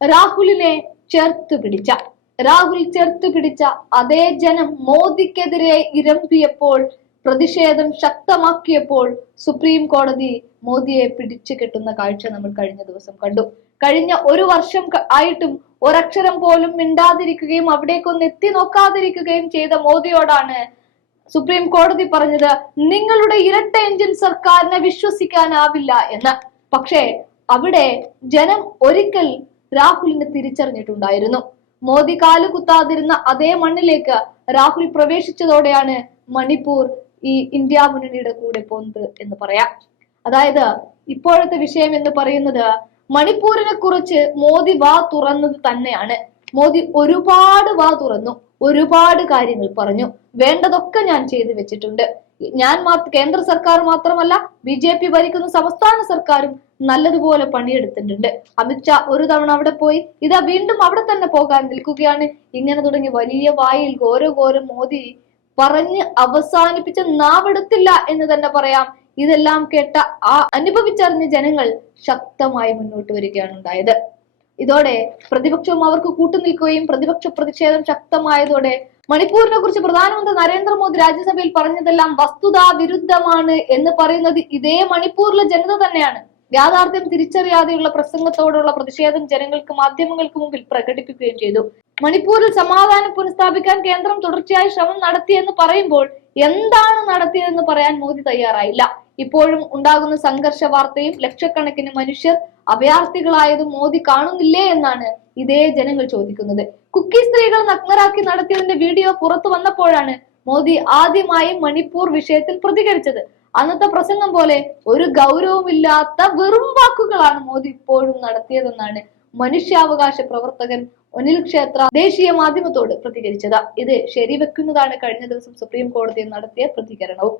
രാഹുലിനെ ചേർത്തു പിടിച്ച. രാഹുൽ ചേർത്തു പിടിച്ച അതേ ജനം മോദിക്കെതിരെ ഇരമ്പിയപ്പോൾ പ്രതിഷേധം ശക്തമാക്കിയപ്പോൾ സുപ്രീം കോടതി മോദിയെ പിടിച്ചു കെട്ടുന്ന കാഴ്ച നമ്മൾ കഴിഞ്ഞ ദിവസം കണ്ടു. കഴിഞ്ഞ ഒരു വർഷം ആയിട്ടും ഒരക്ഷരം പോലും മിണ്ടാതിരിക്കുകയും അവിടേക്കൊന്ന് എത്തി നോക്കാതിരിക്കുകയും ചെയ്ത മോദിയോടാണ് സുപ്രീം കോടതി പറഞ്ഞത് നിങ്ങളുടെ ഇരട്ട എഞ്ചിൻ സർക്കാരിനെ വിശ്വസിക്കാനാവില്ല എന്ന്. പക്ഷേ അവിടെ ജനം ഒരിക്കൽ രാഹുലിനെ തിരിച്ചറിഞ്ഞിട്ടുണ്ടായിരുന്നു. മോദി കാലുകുത്താതിരുന്ന അതേ മണ്ണിലേക്ക് രാഹുൽ പ്രവേശിച്ചതോടെയാണ് മണിപ്പൂർ ഈ ഇന്ത്യ മുന്നണിയുടെ കൂടെ പോകുന്നത് എന്ന് പറയാം. അതായത് ഇപ്പോഴത്തെ വിഷയം എന്ന് പറയുന്നത് മണിപ്പൂരിനെ കുറിച്ച് മോദി വാ തുറന്നത് തന്നെയാണ്. മോദി ഒരുപാട് വാ തുറന്നു. ഒരുപാട് കാര്യങ്ങൾ പറഞ്ഞു. വേണ്ടതൊക്കെ ഞാൻ ചെയ്തു വെച്ചിട്ടുണ്ട്. ഞാൻ കേന്ദ്ര സർക്കാർ മാത്രമല്ല ബി ജെ പി ഭരിക്കുന്ന സംസ്ഥാന സർക്കാരും നല്ലതുപോലെ പണിയെടുത്തിട്ടുണ്ട്. അമിത്ഷാ ഒരു തവണ അവിടെ പോയി ഇതാ വീണ്ടും അവിടെ തന്നെ പോകാൻ നിൽക്കുകയാണ്. ഇങ്ങനെ തുടങ്ങി വലിയ വായിൽ ഓരോ മോദി പറഞ്ഞ് അവസാനിപ്പിച്ച നാവെടുത്തില്ല എന്ന് തന്നെ പറയാം. ഇതെല്ലാം കേട്ട ആ അനുഭവിച്ചറിഞ്ഞ ജനങ്ങൾ ശക്തമായി മുന്നോട്ട് വരികയാണ് ഉണ്ടായത്. ഇതോടെ പ്രതിപക്ഷവും അവർക്ക് കൂട്ടുനിൽക്കുകയും പ്രതിപക്ഷ പ്രതിഷേധം ശക്തമായതോടെ മണിപ്പൂരിനെ കുറിച്ച് പ്രധാനമന്ത്രി നരേന്ദ്രമോദി രാജ്യസഭയിൽ പറഞ്ഞതെല്ലാം വസ്തുതാ വിരുദ്ധമാണ് എന്ന് പറയുന്നത് ഇതേ മണിപ്പൂരിലെ ജനത തന്നെയാണ്. യാഥാർത്ഥ്യം തിരിച്ചറിയാതെയുള്ള പ്രസംഗത്തോടുള്ള പ്രതിഷേധം ജനങ്ങൾക്ക് മാധ്യമങ്ങൾക്ക് മുമ്പിൽ പ്രകടിപ്പിക്കുകയും ചെയ്തു. മണിപ്പൂരിൽ സമാധാനം പുനഃസ്ഥാപിക്കാൻ കേന്ദ്രം തുടർച്ചയായി ശ്രമം നടത്തിയെന്ന് പറയുമ്പോൾ എന്താണ് നടത്തിയതെന്ന് പറയാൻ മോദി തയ്യാറായില്ല. ഇപ്പോഴും ഉണ്ടാകുന്ന സംഘർഷ വാർത്തയും ലക്ഷക്കണക്കിന് മനുഷ്യർ അഭയാർത്ഥികളായതും മോദി കാണുന്നില്ലേ എന്നാണ് ഇതേ ജനങ്ങൾ ചോദിക്കുന്നത്. കുക്കി സ്ത്രീകൾ നഗ്നരാക്കി നടത്തിയതിന്റെ വീഡിയോ പുറത്തു വന്നപ്പോഴാണ് മോദി ആദ്യമായി മണിപ്പൂർ വിഷയത്തിൽ പ്രതികരിച്ചത്. അന്നത്തെ പ്രസംഗം പോലെ ഒരു ഗൗരവമില്ലാത്ത വെറും വാക്കുകളാണ് മോദി ഇപ്പോഴും നടത്തിയതെന്നാണ് മനുഷ്യാവകാശ പ്രവർത്തകൻ ഒനിൽ ക്ഷേത്ര ദേശീയ മാധ്യമത്തോട് പ്രതികരിച്ചത്. ഇത് ശരിവെക്കുന്നതാണ് കഴിഞ്ഞ ദിവസം സുപ്രീം കോടതി നടത്തിയ പ്രതികരണവും.